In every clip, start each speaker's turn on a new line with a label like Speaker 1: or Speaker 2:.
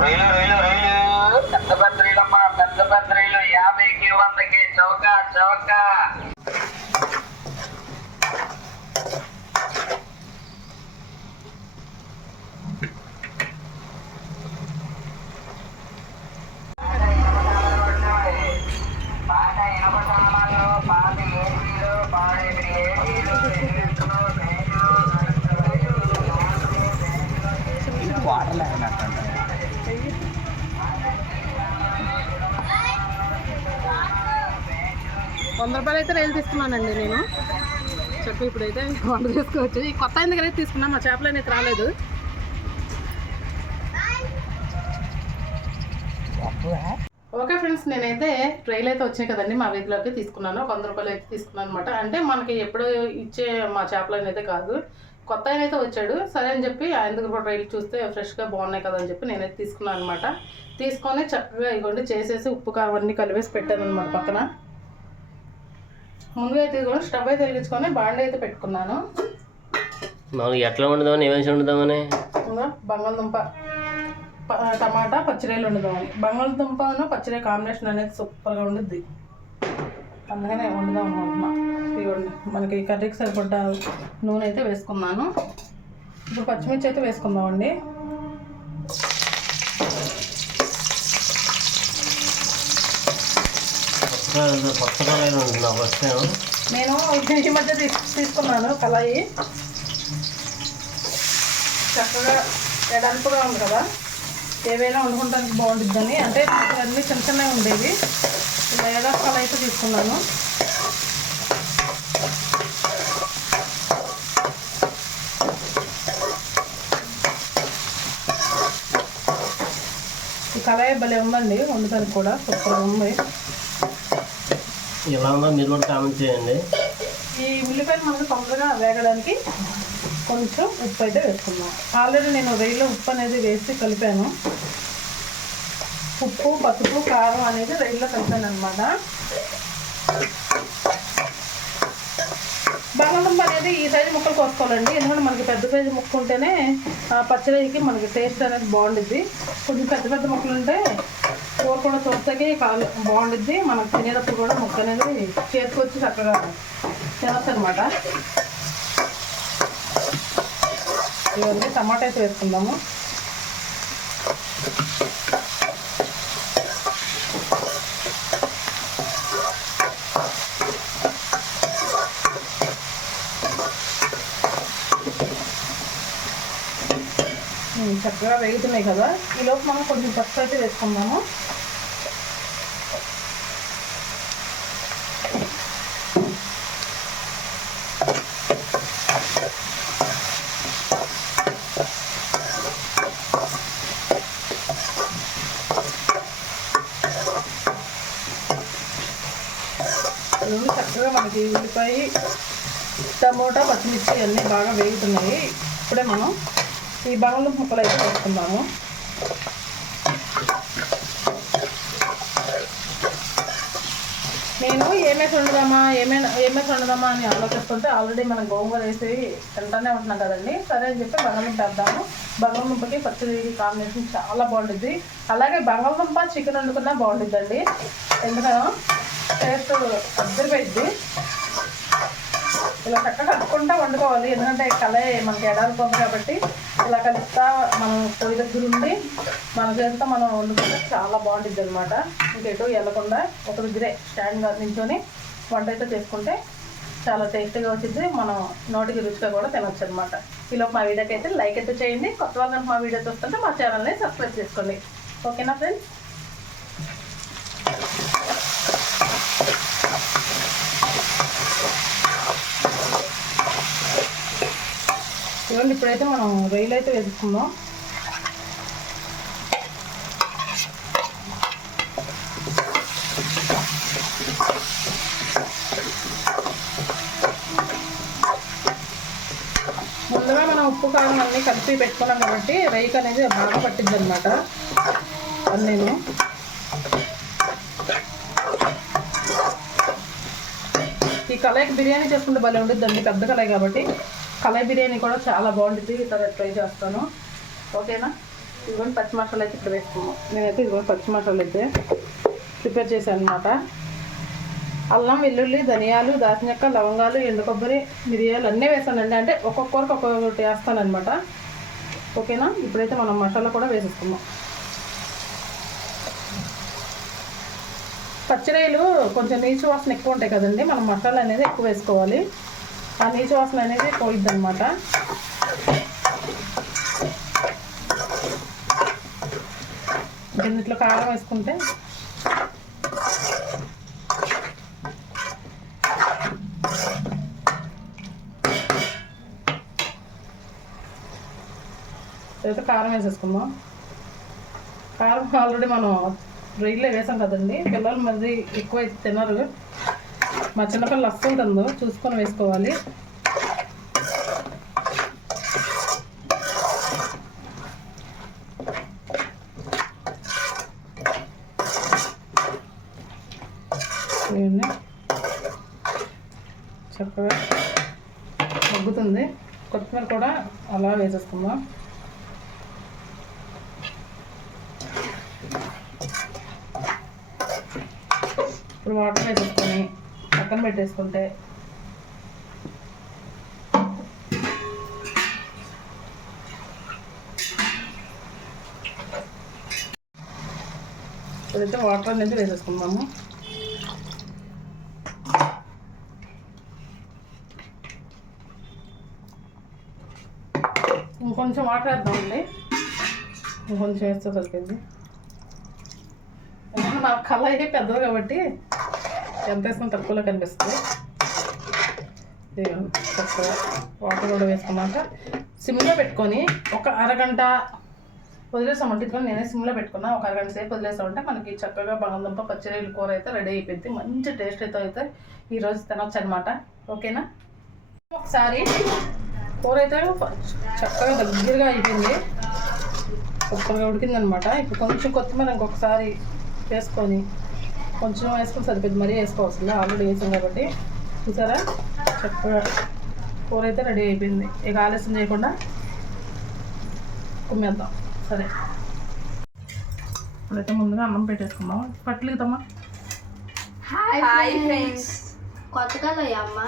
Speaker 1: రొయ్యలు రొయ్యలు రొయ్యలు పెద్ద పెద్ద రొయ్యలమ్మా పెద్ద పెద్ద రొయ్యలు యాభైకి వందకి చౌక చౌక పాట ఎనభై పాత ఏసీలు పాడేది ఏసీలు వాటర్ లేకున్నట్టు
Speaker 2: వంద రూపాయలు అయితే రైలు తీసుకున్నానండి నేను. చెప్పి ఇప్పుడైతే వంట చేసుకోవచ్చు. ఈ కొత్త ఆయన దగ్గర అయితే తీసుకున్నాం? మా చేపలు అనేది రాలేదు. ఓకే ఫ్రెండ్స్ నేనైతే ట్రైల్ అయితే వచ్చాయి కదండి మా వీధిలోకి తీసుకున్నాను. వంద రూపాయలు అయితే తీసుకున్నాను అనమాట అంటే మనకి ఎప్పుడు ఇచ్చే మా చేపలు అయితే కాదు. కొత్త ఆయన అయితే వచ్చాడు. సరే అని చెప్పి ఆయన దగ్గర కూడా రైలు చూస్తే ఫ్రెష్గా బాగున్నాయి కదా అని చెప్పి నేనైతే తీసుకున్నాను అనమాట తీసుకొని చక్కగా ఇవ్వండి చేసేసి ఉప్పు కావన్నీ కలిపేసి పెట్టాను అనమాట పక్కన. ముందుగా అయితే ఇదిగోండి స్టవ్ అయితే వెలిగించుకొని బాండి అయితే పెట్టుకున్నాను.
Speaker 3: మామూలుగా ఎట్లా వండుదామని ఏమేసి వండుదామని?
Speaker 2: బంగాళదుంప ప- టమాటా పచ్చిరాయలు వండుదామని. బంగాళదుంపను పచ్చిరాయ కాంబినేషన్ అనేది సూపర్గా ఉండుద్ది. అందుకనే వండుదాం అనుకుంటున్నా. ఇవ్వండి మనకి కర్రీకి సరిపడ్డ నూనె అయితే వేసుకున్నాను. ఇప్పుడు పచ్చిమిర్చి అయితే వేసుకుందామండి.
Speaker 3: ఫస్ట్
Speaker 2: నేను ఈ మధ్య తీసుకున్నాను కళాయి. చక్కగా ఎడల్పుగా ఉంది కదా. ఏవైనా వండుకుంటానికి బాగుంటుందని అంటే నాకు అన్నీ చిన్న చిన్నవి ఉండేవి. ఇలా ఏదో కళాయి అయితే తీసుకున్నాను. ఈ కళాయి భలే ఉందండి. వండుతానికి కూడా సూపర్గా ఉంది.
Speaker 3: ఎలా ఉందో మీరు కూడా కామెంట్ చేయండి.
Speaker 2: ఈ ఉల్లిపాయలు మనం తొందరగా వేగడానికి కొంచెం ఉప్పు అయితే వేసుకుందాం. ఆల్రెడీ నేను రైల్లో ఉప్పు అనేది వేసి కలిపాను. ఉప్పు పసుపు కారం అనేది రైల్లో కలిపాను అనమాట బంగాళదుంప అనేది ఈ సైజు ముక్కలు కోసుకోవాలండి. ఎందుకంటే మనకి పెద్ద సైజు ముక్క ఉంటేనే పచ్చడికి మనకి టేస్ట్ అనేది బాగుంటుంది కొంచెం పెద్ద పెద్ద ముక్కలు ఉంటే కూర కూడా కాలు బాగుండిద్ది. మనం తినేటప్పుడు కూడా ముక్క అనేది చేసుకొచ్చి చక్కగా తినొచ్చు అనమాట ఇవన్నీ టమాటా అయితే వేసుకుందాము. చక్కగా వేగుతున్నాయి కదా. ఈలోపు మనం కొంచెం పసుపు అయితే వేసుకుందాము ఇవన్నీ చక్కగా మనకి ఉల్లిపాయ టమోటా పచ్చిమిర్చి అన్నీ బాగా వేగుతున్నాయి. ఇప్పుడే మనం ఈ బంగాళదుంప ముక్కలు అయితే వేసుకుందాము నేను ఏమేసి వండుదామా ఏమైనా ఏమేసి వండుదామా అని ఆలోచిస్తుంటే ఆల్రెడీ మనం గోంగూర వేసి తింటానే ఉంటున్నాం కదండి. సరే అని చెప్పి బంగాళదుంప వేద్దాము. బంగాళదుంపకి పచ్చడి కాంబినేషన్ చాలా బాగుంటుంది అలాగే బంగాళదుంప చికెన్ వండుకున్నా బాగుంటుందండి ఎందుకంటే టేస్ట్ అద్దరిపోయింది. ఇలా చక్కగా కలుపుకుంటా వండుకోవాలి. ఎందుకంటే కళే మనకి ఎడారిపోతుంది కాబట్టి ఇలా కలుపుతా మనం పొయ్యి దగ్గర ఉండి మన చేస్తా మనం వండుకుంటే చాలా బాగుంటుంది అనమాట ఇంకెటు వెళ్ళకుండా ఒక దగ్గరే స్టాండ్ గారు నించొని వంట అయితే చేసుకుంటే చాలా టేస్టీగా వచ్చింది మనం నోటికి రుచిగా కూడా తినొచ్చు అనమాట ఇలా మా వీడియోకి అయితే లైక్ అయితే చేయండి. కొత్త వాళ్ళకి మా వీడియో చూస్తుంటే మా ఛానల్ని సబ్స్క్రైబ్ చేసుకోండి. ఓకేనా ఫ్రెండ్స్? చూడండి ఇప్పుడైతే మనం రొయ్యలు అయితే వేసుకుందాం. ముందుగా మనం ఉప్పు కారం అన్నీ కలిపి పెట్టుకున్నాం కాబట్టి రైక్ అనేది బాగా పట్టింది అనమాట అన్నీను. ఈ కళాయికి బిర్యానీ చేసుకుంటే భలే ఉండిద్దండి పెద్ద కళాయి కాబట్టి. కలై బిర్యానీ కూడా చాలా బాగుంటుంది. ఇతర ట్రై చేస్తాను. ఓకేనా? ఇదిగోండి పచ్చి మసాలా అయితే ఇక్కడ వేసుకున్నాం నేనైతే ఇదిగోండి పచ్చి మసాలా అయితే ప్రిపేర్ చేశాను అనమాట అల్లం వెల్లుల్లి ధనియాలు దాచినక్క లవంగాలు ఎండు కొబ్బరి మిరియాలు అన్నీ వేసానండి. అంటే ఒక్కొక్కరికి ఒక్కొక్కటి వేస్తానమాట ఓకేనా? ఇప్పుడైతే మనం మసాలా కూడా వేసేసుకుందాం. పచ్చిరాయలు కొంచెం నీచు వాసన ఎక్కువ ఉంటాయి కదండి. మనం మసాలా అనేది ఎక్కువ వేసుకోవాలి. ఆ వాసన అనేది పోయిద్ది అనమాట దీంట్లో కారం వేసుకుంటే అయితే కారం వేసేసుకుందాం. కారం ఆల్రెడీ మనం రైల్లో వేసాం కదండి పిల్లలు మళ్ళీ ఎక్కువ అయితే తినరు. మా చిన్నపిల్లలు అస్సలు తిందో చూసుకొని వేసుకోవాలి. ఇవన్నీ చక్కగా మగ్గుతుంది. కొత్తిమీర కూడా అలా వేసేసుకుందాం. ఇప్పుడు వాటర్ వేసేసుకొని పక్కన పెట్టేసుకుంటే. ఇప్పుడైతే వాటర్ అనేది వేసేసుకుందాము. ఇంకొంచెం వాటర్ వేద్దామండి. ఇంకొంచెం వేస్తే సరిపోయింది. ఎందుకంటే నా కళ అయితే పెద్దది కాబట్టి ఎంత వేసుకుని తక్కువలో కనిపిస్తుంది. తక్కువ చక్కగా వాటర్ కూడా వేసుకున్నాక సిమ్లో పెట్టుకొని ఒక అరగంట వదిలేసామంటే ఇట్లా నేనే సిమ్లో పెట్టుకున్నా ఒక అరగంట సేపు వదిలేసామంటే మనకి చక్కగా బంగాళదుంప పచ్చిరొయ్యల కూర అయితే రెడీ అయిపోయింది. మంచి టేస్ట్ అయితే అయితే ఈరోజు తినొచ్చు అనమాట ఓకేనా? ఒకసారి కూర అయితే చక్కగా దగ్గరగా అయిపోయింది. సూపర్గా ఉడికిందనమాట ఇప్పుడు కొంచెం కొత్తిమీర ఇంకొకసారి వేసుకొని కొంచెం వేసుకొని సరిపోయింది మరీ వేసుకోవాల్సింది. ఆల్రెడీ వేసాం కాబట్టి. చూసారా? చక్కగా కూర అయితే రెడీ అయిపోయింది. ఇక ఆలస్యం చేయకుండా కుమ్మేద్దాం. సరే. ఇప్పుడైతే ముందుగా అన్నం పెట్టేసుకుందాం పట్లిగుతామా
Speaker 4: హాయ్ ఫ్రెండ్స్ కొత్తగా అమ్మా.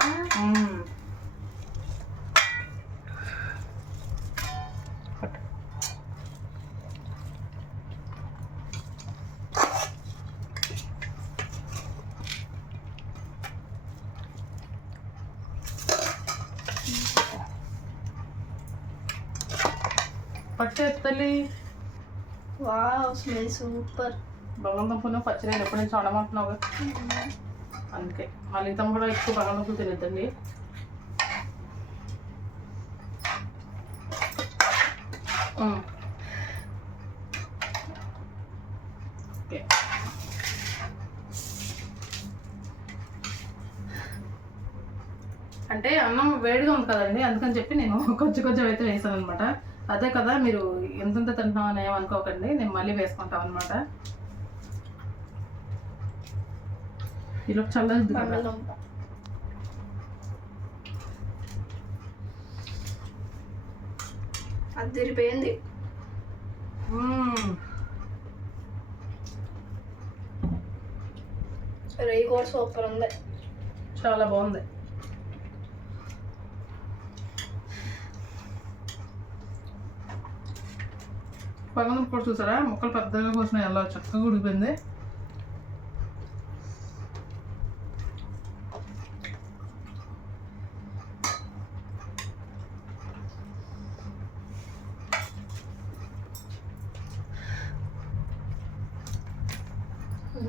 Speaker 2: పట్టే తల్లి
Speaker 4: వావ్ స్మెల్ సూపర్.
Speaker 2: బంగాళదుంపను పచ్చిరొయ్యలు ఎప్పటి నుంచి వండమంటున్నావు కదా. అందుకే. మళ్ళీ తమ కూడా ఎక్కువ బంగాళదుంపలు తినద్దండి. ఓకే. అంటే అన్నం వేడిగా ఉంది కదండి అందుకని చెప్పి నేను కొంచెం కొంచెం అయితే వేసాను అనమాట అదే కదా మీరు ఎంతెంత తింటున్నాం అని ఏమనుకోకండి నేను మళ్ళీ వేసుకుంటాం అనమాట ఈలోపు చల్లది
Speaker 4: అదిరిపోయింది. రొయ్య కూడా సూపర్ ఉంది.
Speaker 2: చాలా బాగుంది. బంగాళదుంప కూడా చూసారా? ముక్కలు పెద్దగా కోసినాయి. ఎలా చక్కగా ఉడికిపోయింది.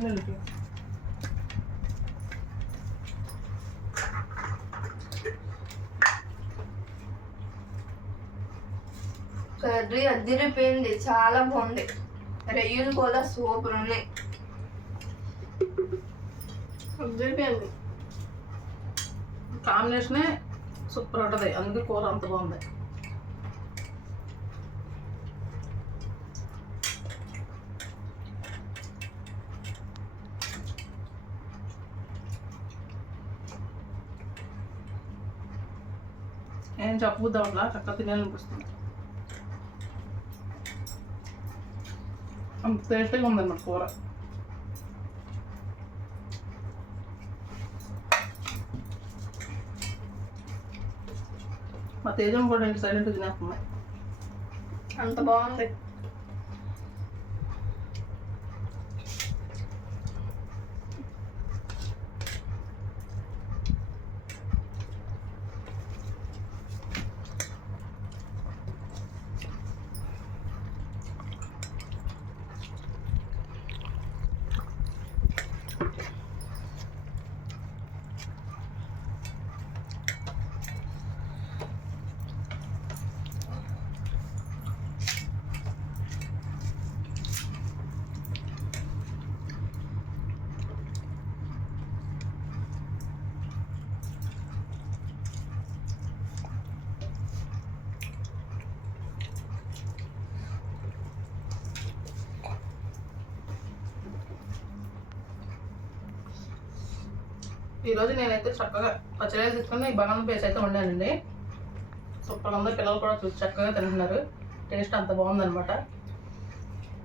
Speaker 2: ఉల్లిపాయ.
Speaker 4: కర్రీ అదిరిపోయింది చాలా బాగుంది. రొయ్యలు కూడా సూపర్ ఉన్నాయి. అదిరిపోయింది.
Speaker 2: కాంబినేషనే సూపర్ ఉంటుంది అందుకే కూర అంత బాగుంది. ఏం చెప్పబుద్దాం అట్లా చక్కగా తినాలనిపిస్తుంది అంత టేస్టీగా ఉందన్నమాట కూర మా తేజం కూడా ఇంటి సైలెంట్ తినేస్తుంది
Speaker 4: అంత బాగుంది
Speaker 2: ఈరోజు నేనైతే చక్కగా పచ్చడిలు తీసుకుని ఈ బనానా పేస్ట్ అయితే వండానండి. సూపర్గా ఉంది పిల్లలు కూడా చూసి చక్కగా తింటున్నారు. టేస్ట్ అంత బాగుందనమాట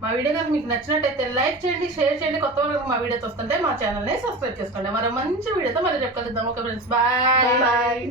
Speaker 2: మా వీడియో కనుక మీకు నచ్చినట్టయితే లైక్ చేయండి షేర్ చేయండి. కొత్త వాళ్ళు మా వీడియో చూస్తుంటే మా ఛానల్ని సబ్స్క్రైబ్ చేసుకోండి. మరో మంచి వీడియోతో మళ్ళీ రేపు ఓకే ఫ్రెండ్స్. బాయ్.
Speaker 4: బాయ్.